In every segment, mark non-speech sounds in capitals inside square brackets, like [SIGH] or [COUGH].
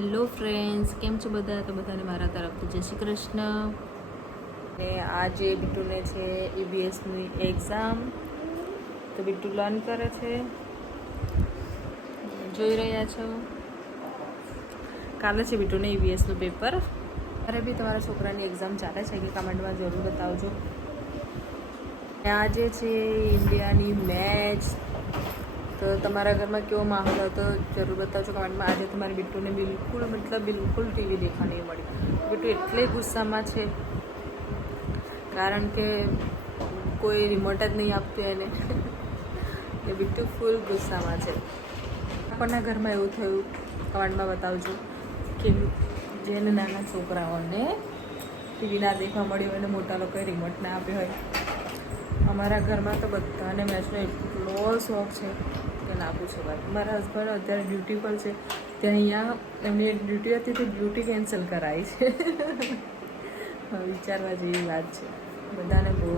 Hello friends કેમ છો બધા? તો બધાને મારા તરફથી જય શ્રી કૃષ્ણ. ને આજે બિટ્ટુને છે E ઈબીએસની એક્ઝામ તો બિટ્ટુ લર્ન કરે છે. જોઈ રહ્યા છો? કાલે છે બિટુને ઈબીએસનું પેપર અરે બી તમારા છોકરાની એક્ઝામ ચાલે છે, કે કમેન્ટમાં જરૂર બતાવજો. ને આજે છે ઇન્ડિયાની મેચ તો તમારા ઘરમાં કેવો માહોલ હતો? જરૂર બતાવજો કમેન્ટમાં. આજે તમારી બિટ્ટુને બિલકુલ, મતલબ બિલકુલ ટીવી દેખવા નહીં મળી બિટ્ટુ એટલે ગુસ્સામાં છે. કારણ કે કોઈ રિમોટ જ નહીં આપતું એને. એટલે બિટ્ટુ ફૂલ ગુસ્સામાં છે. આપણના ઘરમાં એવું થયું. કમેન્ટમાં બતાવજો કે જેને નાના છોકરાઓને ટીવી ના દેખવા મળ્યું અને મોટા લોકોએ રિમોટ ના આપ્યો હોય. અમારા ઘરમાં તો બધાને મેચનો એટલો શોખ છે. કે ના પૂછો વાત. મારા હસબન્ડ અત્યારે ડ્યુટી પર છે. ત્યાં અહીંયા એમની એક ડ્યુટી હતી તે ડ્યુટી કેન્સલ કરાવી છે. [LAUGHS] વિચારવા જેવી વાત છે. બધાને બહુ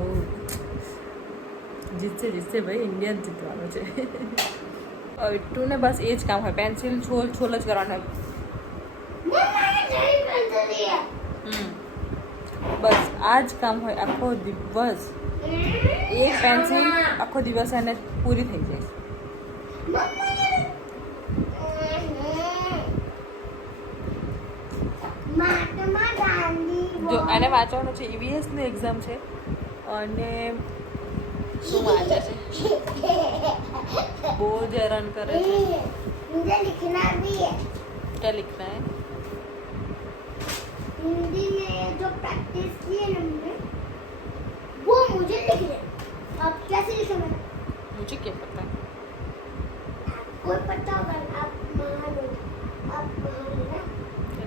જીતશે જીતશે ભાઈ. ઇન્ડિયા જ જીતવાનો છે. [LAUGHS] ટુને બસ એ જ કામ હોય. પેન્સિલ છોલ છોલ જ કરવાનો બસ આ જ કામ હોય. આખો દિવસ. એક પેન્સિલ આખો દિવસ એને પૂરી થઈ જાય. જો એને વાંચવાનું છે ઈવીએસની એક્ઝામ છે અને શું વાંચે છે બહુ જ હેરાન કરે છે मुझे लिखना भी है क्या लिखना है हिंदी में जो प्रैक्टिस की है ना हमने वो मुझे लिखना है आप कैसे लिखेंगे मुझे क्या पता आपको पता होगा आप महान हो आप महान हो ना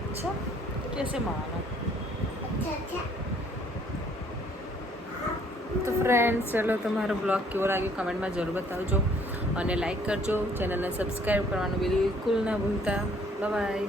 अच्छा कैसे माना अच्छा अच्छा તો ફ્રેન્ડ્સ ચલો તમારો બ્લોગ કેવો લાગ્યો કમેન્ટમાં જરૂર બતાવજો અને લાઈક કરજો ચેનલને સબસ્ક્રાઈબ કરવાનું બિલકુલ ના ભૂલતા બાય